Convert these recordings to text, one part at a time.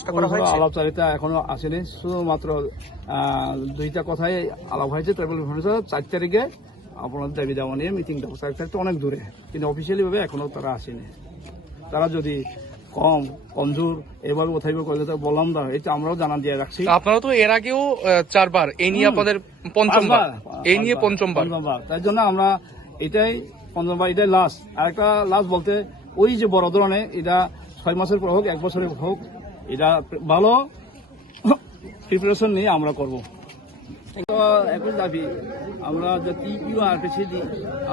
চেষ্টা করা হয়েছে? আলাপচারিতা এখনো আসেনি, শুধুমাত্র দুইটা কথাই আলাপ হয়েছে। ট্রাইবাল ইনফরমেশন 4 তারিখে আপনার দাবি দেওয়া নিয়ে মিটিং থাকতে অনেক দূরে, কিন্তু অফিসিয়ালি ভাবে এখনো তারা আসেনি। তারা যদি কমজোর এভাবে কোথায় করলে তো বললাম না, এটা আমরাও জানা দিয়ে রাখছি। আপনারা তো এর আগেও 4 বার, এই নিয়ে আপনাদের পঞ্চমবার, এই নিয়ে পঞ্চমবার। তাই জন্য আমরা এটাই পঞ্চমবার, এটাই লাস্ট। আরেকটা লাস্ট বলতে ওই যে বড় ধরনের, এটা 6 মাসের পর হোক, 1 বছরের হোক, এটা ভালো প্রিপারেশন নিয়ে আমরা করব। একই দাবি আমরা যে TQRPC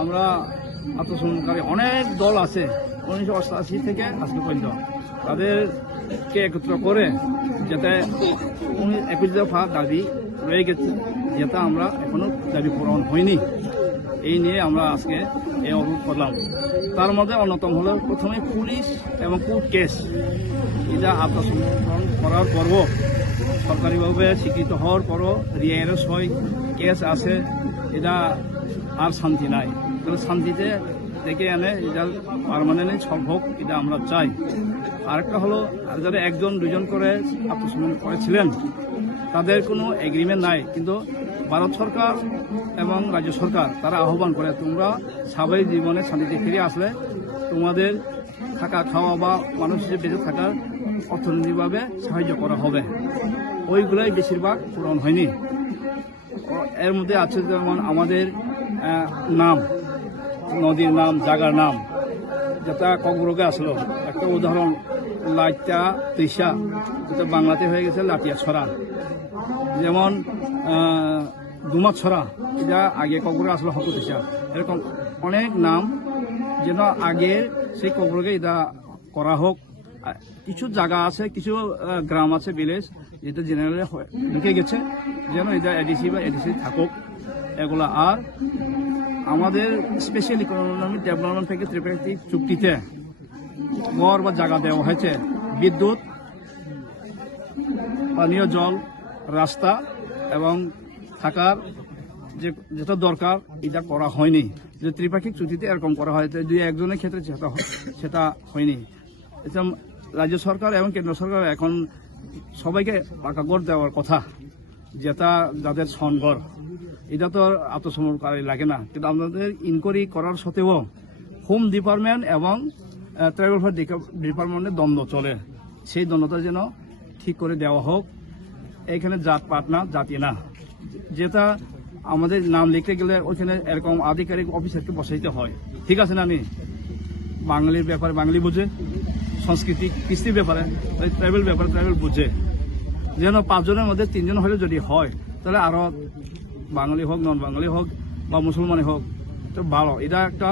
আমরা আত্মসমর্পণকারী অনেক দল আছে 1988 থেকে আজকে পর্যন্ত, তাদেরকে একত্র করে যাতে 21 দফা দাবি রয়ে গেছে, যেটা আমরা এখনো দাবি পূরণ হয়নি, এই নিয়ে আমরা আজকে এই অবরোধ করলাম। তার মধ্যে অন্যতম হলো প্রথমে পুলিশ এবং কোর্ট কেস, এটা আত্মসমর্পণ করার পর্ব সরকারিভাবে স্বীকৃত হওয়ার পরও রিয়ারেস হয়, কেস আছে, এটা আর শান্তি নাই। তাহলে শান্তিতে ডেকে এনে এটা পার্মানেন্টলি সলভ হোক, এটা আমরা চাই। আরেকটা হলো যারা 1 2 করে আত্মসমর্পণ করেছিলেন তাদের কোনো এগ্রিমেন্ট নাই, কিন্তু ভারত সরকার এবং রাজ্য সরকার তারা আহ্বান করে, তোমরা স্বাভাবিক জীবনে শান্তিতে ফিরে আসলে তোমাদের থাকা খাওয়া বা মানুষ হিসেবে বেঁচে থাকার অর্থনৈতিকভাবে সাহায্য করা হবে। ওইগুলোই বেশিরভাগ পূরণ হয়নি। এর মধ্যে আছে যেমন আমাদের নাম, নদীর নাম, জায়গার নাম, যেটা কক্সবাজারে আসলো। একটা উদাহরণ, লাইটা তৃষা, যেটা বাংলাতে হয়ে গেছে লাটিয়া ছড়া। যেমন দুমাছড়া, এটা আগে কক্সবাজারে আসলো হততৃষা। এরকম অনেক নাম যেন আগে সেই কক্সবাজারে এটা করা হোক। কিছু জায়গা আছে, কিছু গ্রাম আছে, ভিলেজ, যেটা জেনারেলি ঢুকে গেছে, যেন এটা এডিসি বা এডিসি থাকুক এগুলা। আর আমাদের স্পেশাল ইকোনমিক ডেভেলপমেন্ট থেকে ত্রিপাক্ষিক চুক্তিতে ঘর বা জায়গা দেওয়া হয়েছে, বিদ্যুৎ, পানীয় জল, রাস্তা এবং থাকার যেটা দরকার এটা করা হয়নি। যে ত্রিপাক্ষিক চুক্তিতে এরকম করা হয়েছে, 2-1 ক্ষেত্রে সেটা হয়নি। এটা রাজ্য সরকার এবং কেন্দ্র সরকার এখন সবাইকে পাকা ঘর দেওয়ার কথা, যেটা যাদের সনঘর, এটা তো আত্মসমর্পণকারী লাগে না। কিন্তু আমাদের ইনকোয়ারি করার সত্ত্বেও হোম ডিপার্টমেন্ট এবং ট্রাইবাল ডিপার্টমেন্টের দ্বন্দ্ব চলে, সেই দ্বন্দ্বটা যেন ঠিক করে দেওয়া হোক। এখানে জাত পাত না, জাতি না, যেটা আমাদের নাম লিখতে গেলে ওইখানে এরকম আধিকারিক অফিসারকে বসাইতে হয়। ঠিক আছে না? বাঙালির ব্যাপারে বাঙালি বুঝে, সংস্কৃতি কৃষ্টির ব্যাপারে ট্রাইবেল ব্যাপারে ট্রাইবেল বুঝে, যেন 5 জনের মধ্যে 3 জন হলে যদি হয়, তাহলে আরো বাঙালি হোক, নন বাঙালি হোক বা মুসলমানই হোক, তো ভালো। এটা একটা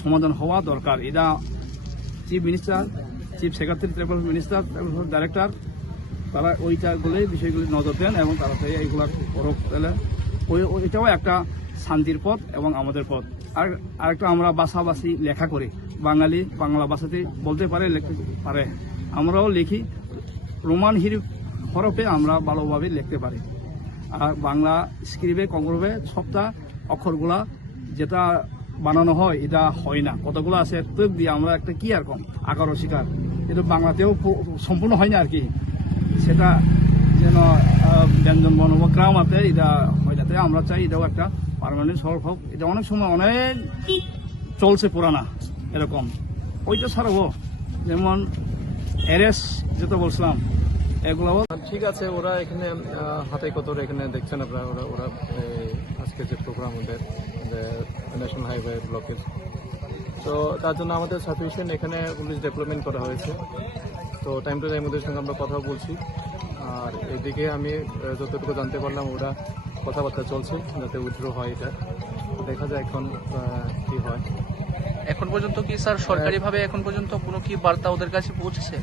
সমাধান হওয়া দরকার। এটা chief minister, chief secretary, tribal minister, tribal director, তারা ওইটাগুলি বিষয়গুলি নজর দেন এবং তাড়াতাড়ি এইগুলা করুক। তাহলে ওইটাও একটা শান্তির পথ এবং আমাদের পথ। আর আরেকটা, আমরা ভাষাভাষী লেখা করি, বাঙালি বাংলা ভাষাতে বলতে পারে, লিখতে পারে, আমরাও লিখি। রোমান হরফে আমরা ভালোভাবে লিখতে পারি। আর বাংলা স্ক্রিপ্টে কংগ্রহে সবটা অক্ষরগুলা যেটা বানানো হয় এটা হয় না, কতগুলো আছে তোক দিয়ে আমরা একটা কি আর কম আকার ও শিকার, এটা বাংলাতেও সম্পূর্ণ হয় না আর কি। সেটা যেন ব্যঞ্জন বর্ণগ্রামাতে এটা হয়, যাতে আমরা চাই এটাও একটা পার্মানেন্ট সলভ হোক। এটা অনেক সময় অনেক চলছে পুরানা এরকম, ওইটা ছাড়াবো। যেমন এরেস যেটা বলছিলাম, এগুলো ঠিক আছে। ওরা এখানে হাতে কতর এখানে দেখছেন আপনারা, ওরা আজকে যে প্রোগ্রাম ওদের ন্যাশনাল হাইওয়ে ব্লকেজ, তো তার জন্য আমাদের সাফিসিয়েন্ট এখানে পুলিশ ডেভেলপমেন্ট করা হয়েছে। তো টাইম টু টাইম ওদের সঙ্গে আমরা কথা বলছি। আর এদিকে আমি যতটুকু জানতে পারলাম, ওরা কথাবার্তা চলছে যাতে উইথড্র হয়। এটা দেখা যায় এখন কি হয়। এখন পর্যন্ত কি স্যার সরকারিভাবে এখন পর্যন্ত কোনো কি বার্তা ওদের কাছে পৌঁছেছে?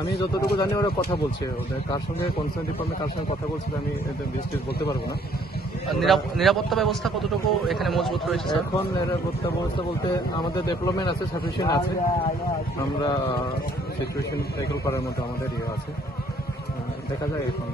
আমি যতটুকু জানি ওরা কথা বলছে, ওদের কার সঙ্গে কনসার্ন ডিপার্টমেন্ট কার সঙ্গে কথা বলছে আমি বিস্তারিত বলতে পারবো না। নিরাপত্তা ব্যবস্থা কতটুকু এখানে মজবুত রয়েছে? এখন নিরাপত্তা ব্যবস্থা বলতে আমাদের ডেভেলপমেন্ট আছে, সাফিসিয়েন্ট আছে, আমরা সিচুয়েশন ট্যাকল করার মতো আমাদের ইয়ে আছে। দেখা যায় এখন